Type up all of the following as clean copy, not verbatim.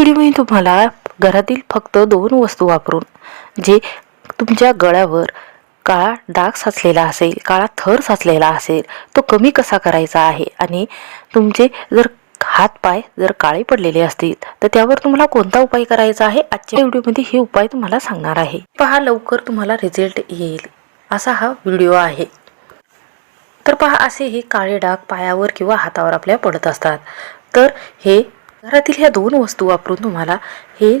व्हिडिओमध्ये तुम्हाला घरातील फक्त 2 वस्तू वापरून जे तुमच्या गळ्यावर काळा डाग साचलेला असेल, काळा थर साचलेला असेल, तो कमी कसा करायचा आहे आणि तुमचे जर हात-पाय जर काळे पडलेले असतील तर त्यावर तुम्हाला कोणता उपाय करायचा आहे आजच्या व्हिडिओमध्ये हे उपाय तुम्हाला सांगणार आहे। पहा, लवकर तुम्हाला रिझल्ट येईल असा हा व्हिडिओ आहे। तर पहा, असे हे काळे डाग पायावर किंवा हातावर आपल्या पडत असतात, तर हे घरातील ह्या 2 वस्तू वापरून तुम्हाला हे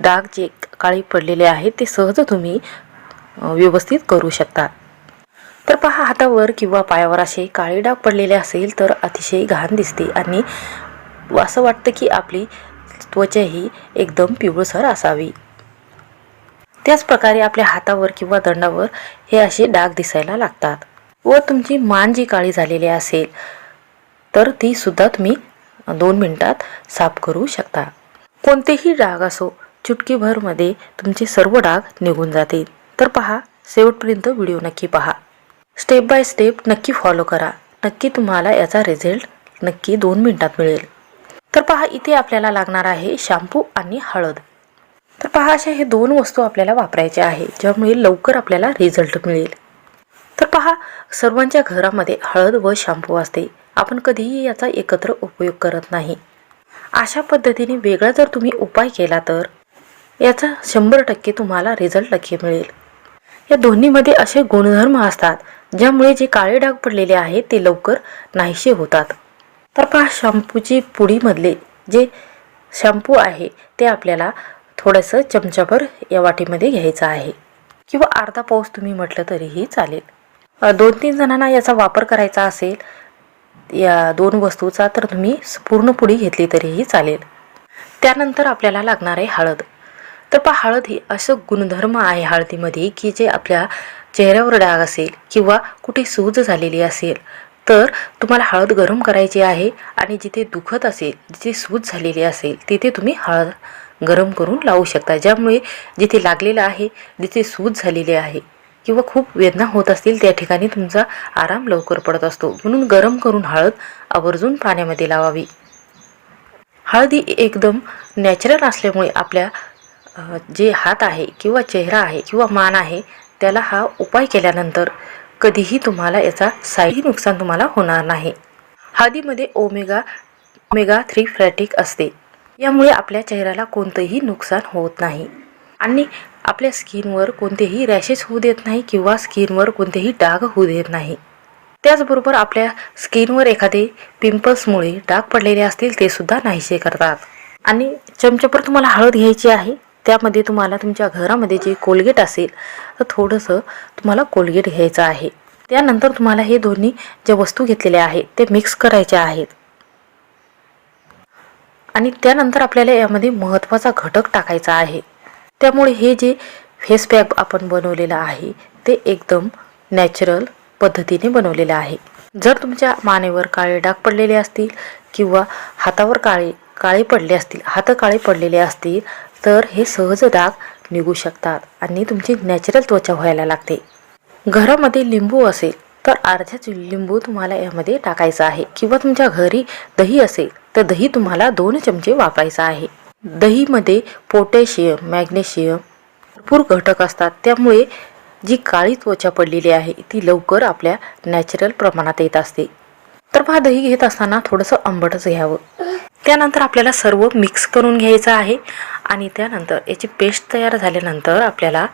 डाग जे काळे पडलेले आहेत ते सहज तुम्ही व्यवस्थित करू शकता। तर पहा, हातावर किंवा पायावर असे काळे डाग पडलेले असेल तर अतिशय घाण दिसते आणि असं वाटतं की आपली त्वचा ही एकदम पिवळसर असावी। त्याच प्रकारे आपल्या हातावर किंवा दंडावर हे असे डाग दिसायला लागतात व तुमची मान जी काळी झालेली असेल तर ती सुद्धा तुम्ही 2 मिनिटात साफ करू शकता। कोणतेही डाग असो, चुटकीभर मध्ये तुमचे सर्व डाग निघून जातील। तर पहा, शेवटपर्यंत व्हिडिओ नक्की पहा, स्टेप बाय स्टेप नक्की फॉलो करा, नक्की तुम्हाला याचा रिझल्ट नक्की 2 मिनिटात मिळेल। तर पहा, इथे आपल्याला लागणार आहे शॅम्पू आणि हळद। तर पहा, अशा हे 2 वस्तू आपल्याला वापरायच्या आहे ज्यामुळे लवकर आपल्याला रिझल्ट मिळेल। तर पहा, सर्वांच्या घरामध्ये हळद व शॅम्पू असते, आपण कधीही याचा एकत्र उपयोग करत नाही। अशा पद्धतीने वेगळा जर तुम्ही उपाय केला तर याचा 100% तुम्हाला रिझल्ट नक्की मिळेल। या दोन्हीमध्ये असे गुणधर्म असतात ज्यामुळे जे काळे डाग पडलेले आहेत ते लवकर नाहीसे होतात। तर पहा, शॅम्पूची पुडीमधले जे शॅम्पू आहे ते आपल्याला थोडंसं चमचाभर या वाटीमध्ये घ्यायचं आहे किंवा अर्धा पाऊस तुम्ही म्हटलं तरीही चालेल। 2-3 जणांना याचा वापर करायचा असेल या 2 वस्तूचा तर तुम्ही पूर्ण पुडी घेतली तरीही चालेल। त्यानंतर आपल्याला लागणार आहे हळद। तर पहा, हळद ही असं गुणधर्म आहे हळदीमध्ये की जे आपल्या चेहऱ्यावर डाग असेल किंवा कुठे सूज झालेली असेल तर तुम्हाला हळद गरम करायची आहे आणि जिथे दुखत असेल, जिथे सूज झालेली असेल तिथे तुम्ही हळद गरम करून लावू शकता, ज्यामुळे जिथे लागलेलं आहे, जिथे सूज झालेली आहे किंवा खूप वेदना होत असतील त्या ठिकाणी तुमचा आराम लवकर पडत असतो। म्हणून गरम करून हळद आवर्जून पाण्यामध्ये लावावी। हळदी एकदम नॅचरल असल्यामुळे आपल्या जे हात आहे किंवा चेहरा आहे किंवा मान आहे त्याला हा उपाय केल्यानंतर कधीही तुम्हाला याचा साईड नुकसान तुम्हाला होणार नाही। हळदीमध्ये ओमेगा 3 फॅटिक असते, यामुळे आपल्या चेहऱ्याला कोणतेही नुकसान होत नाही आणि आपल्या स्किनवर कोणतेही रॅशेस होऊ देत नाही किंवा स्किनवर कोणतेही डाग होऊ देत नाही। त्याचबरोबर आपल्या स्किनवर एखादे पिंपल्समुळे डाग पडलेले असतील ते सुद्धा नाहीसे करतात। आणि चमचाभर तुम्हाला हळद घ्यायची आहे, त्यामध्ये तुम्हाला तुमच्या घरामध्ये जे कोलगेट असेल तर थोडंसं तुम्हाला कोलगेट घ्यायचं आहे। त्यानंतर तुम्हाला हे दोन्ही ज्या वस्तू घेतलेल्या आहेत ते मिक्स करायच्या आहेत आणि त्यानंतर आपल्याला यामध्ये महत्त्वाचा घटक टाकायचा आहे। त्यामुळे हे जे फेस पॅक आपण बनवलेलं आहे ते एकदम नॅचरल पद्धतीने बनवलेलं आहे। जर तुमच्या मानेवर काळे डाग पडलेले असतील किंवा हातावर काळे पडले असतील, हात काळे पडलेले असतील तर हे सहज डाग निघू शकतात आणि तुमची नॅचरल त्वचा व्हायला लागते। घरामध्ये लिंबू असेल तर अर्धाच लिंबू तुम्हाला यामध्ये टाकायचा आहे किंवा तुमच्या घरी दही असेल तर दही तुम्हाला 2 चमचे वापरायचं आहे। दहीमध्ये पोटॅशियम, मॅग्नेशियम भरपूर घटक असतात, त्यामुळे जी काळी त्वचा पडलेली आहे ती लवकर आपल्या नॅचरल प्रमाणात येत असते। तर पहा, दही घेत असताना थोडंसं आंबटच घ्यावं। त्यानंतर आपल्याला सर्व मिक्स करून घ्यायचं आहे आणि त्यानंतर याची पेस्ट तयार झाल्यानंतर आपल्याला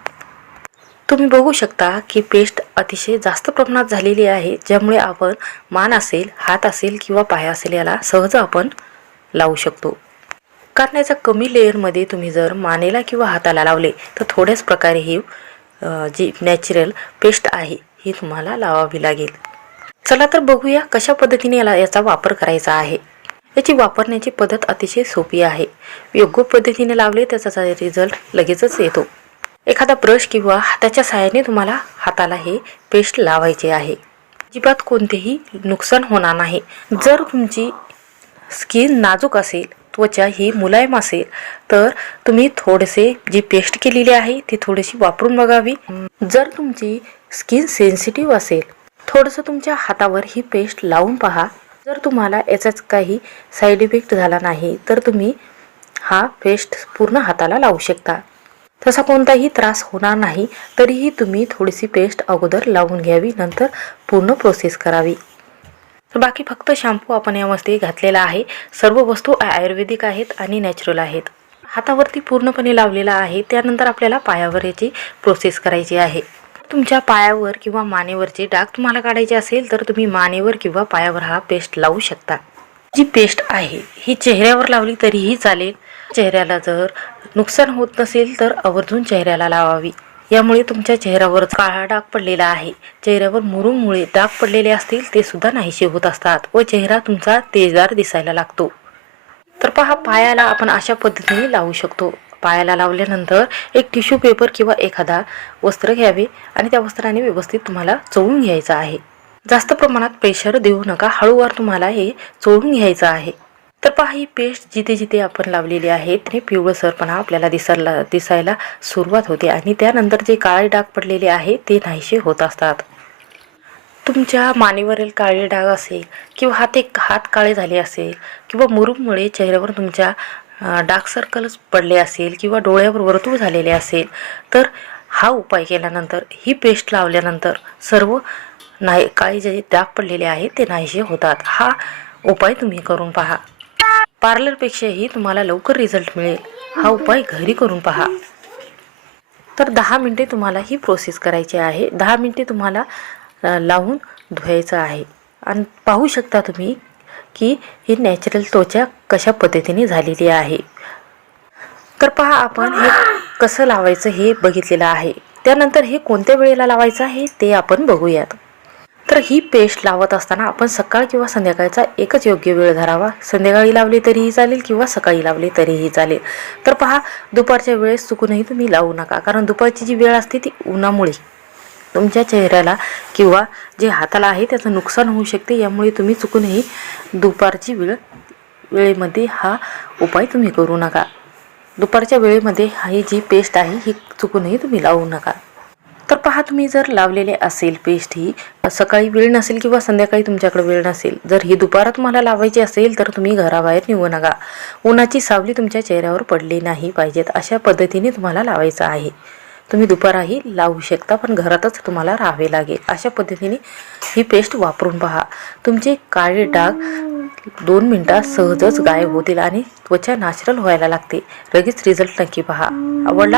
तुम्ही बघू शकता की पेस्ट अतिशय जास्त प्रमाणात झालेली आहे, ज्यामुळे आपण मान असेल, हात असेल किंवा पाय असेल याला सहज आपण लावू शकतो। कारण याचा कमी लेअरमध्ये तुम्ही जर मानेला किंवा हाताला लावले तर थोड्याच प्रकारे ही जी नॅचरल पेस्ट आहे ही तुम्हाला लावावी लागेल। चला तर बघूया कशा पद्धतीने याचा वापर करायचा आहे। याची वापरण्याची पद्धत अतिशय सोपी आहे, योग्य पद्धतीने लावले त्याचा रिझल्ट लगेचच येतो। एखादा ब्रश किंवा हाताच्या सहाय्याने तुम्हाला हाताला हे पेस्ट लावायचे आहे, अजिबात कोणतेही नुकसान होणार नाही। जर तुमची स्किन नाजूक असेल, त्वचा ही मुलायम असेल तर तुम्ही थोडेसे जी पेस्ट केलेली आहे ती थोडीशी वापरून बघावी। जर तुमची स्किन सेन्सिटिव्ह असेल थोडंसं तुमच्या हातावर ही पेस्ट लावून पहा। जर तुम्हाला याचाच काही साईड इफेक्ट झाला नाही तर तुम्ही हा पेस्ट पूर्ण हाताला लावू शकता. तसा कोणताही त्रास होणार नाही. तरीही तुम्ही थोडीशी पेस्ट अगोदर लावून घ्यावी, नंतर पूर्ण प्रोसेस करावी. बाकी फक्त शॅम्पू आपण यामध्ये घातलेला आहे. सर्व वस्तू आयुर्वेदिक आहेत आणि नॅचरल आहेत. हातावरती पूर्णपणे लावलेला आहे. त्यानंतर आपल्याला पायावर याची प्रोसेस करायची आहे. तुमच्या पायावर किंवा मानेवरचे डाग तुम्हाला काढायचे असेल तर तुम्ही मानेवर किंवा पायावर हा पेस्ट लावू शकता. जी पेस्ट आहे ही चेहऱ्यावर लावली तरीही चालेल. चेहऱ्याला जर नुकसान होत नसेल तर आवर्जून चेहऱ्याला लावावी. यामुळे तुमच्या चेहऱ्यावर काळा डाग पडलेला आहे, चेहऱ्यावर मुरुममुळे डाग पडलेले असतील ते सुद्धा नाहीसे होत असतात व चेहरा तुमचा तेजदार दिसायला लागतो. तर पहा, पायाला आपण अशा पद्धतीने लावू शकतो. पायाला लावल्यानंतर एक टिश्यू पेपर किंवा एखादा वस्त्र घ्यावे आणि त्या वस्त्राने व्यवस्थित तुम्हाला चोळून घ्यायचं आहे. जास्त प्रमाणात प्रेशर देऊ नका, हळूवार तुम्हाला हे चोळून घ्यायचं आहे. तर पहा, ही पेस्ट जिथे जिथे आपण लावलेली आहे ते पिवळसरपणा आपल्याला दिसायला सुरुवात होते आणि त्यानंतर जे काळे डाग पडलेले आहे ते नाहीसे होत असतात. तुमच्या मानेवरील काळे डाग असेल किंवा हात काळे झाले असेल किंवा मुरुममुळे चेहऱ्यावर तुमच्या डार्क सर्कल्स पडले असेल किंवा डोळ्यावर वर्तुळ झालेले असेल तर हा उपाय केल्यानंतर, ही पेस्ट लावल्यानंतर सर्व काळे जे डाग पडलेले आहेत ते नाहीसे होतात. हा उपाय तुम्ही करून पहा. पार्लरपेक्षाही तुम्हाला लवकर रिझल्ट मिळेल. हा उपाय घरी करून पहा. तर 10 मिनिटे तुम्हाला ही प्रोसेस करायची आहे. 10 मिनिटे तुम्हाला लावून धुवायचं आहे आणि पाहू शकता तुम्ही की ही नॅचरल त्वचा कशा पद्धतीने झालेली आहे. तर पहा, आपण हे कसं लावायचं हे बघितलेलं आहे. त्यानंतर हे कोणत्या वेळेला लावायचं आहे ते आपण बघूयात. तर ही पेस्ट लावत असताना आपण सकाळ किंवा संध्याकाळचा एकच योग्य वेळ धरावा. संध्याकाळी लावली तरीही चालेल किंवा सकाळी लावली तरीही चालेल. तर पहा, दुपारच्या वेळेस चुकूनही तुम्ही लावू नका, कारण दुपारची जी वेळ असते ती उन्हामुळे तुमच्या चेहऱ्याला किंवा जे हाताला आहे त्याचं नुकसान होऊ शकते. यामुळे तुम्ही चुकूनही दुपारची वेळेमध्ये हा उपाय तुम्ही करू नका. दुपारच्या वेळेमध्ये ही जी पेस्ट आहे ही चुकूनही तुम्ही लावू नका. तर पहा, तुम्ही जर लावलेले असेल पेस्ट, ही सकाळी वेळ नसेल किंवा संध्याकाळी तुमच्याकडे वेळ नसेल, जर ही दुपारात तुम्हाला लावायची असेल तर तुम्ही घराबाहेर निघू नका. उन्हाची सावली तुमच्या चेहऱ्यावर पडली नाही पाहिजेत, अशा पद्धतीने तुम्हाला लावायचं आहे. तुम्ही दुपाराही लावू शकता, पण घरातच तुम्हाला राहावे लागेल. अशा पद्धतीने ही पेस्ट वापरून पहा. तुमचे काळे डाग 2 मिनिटात सहजच गायब होतील आणि त्वचा नॅचरल व्हायला लागते. लगेच रिझल्ट नक्की पहा. आवडला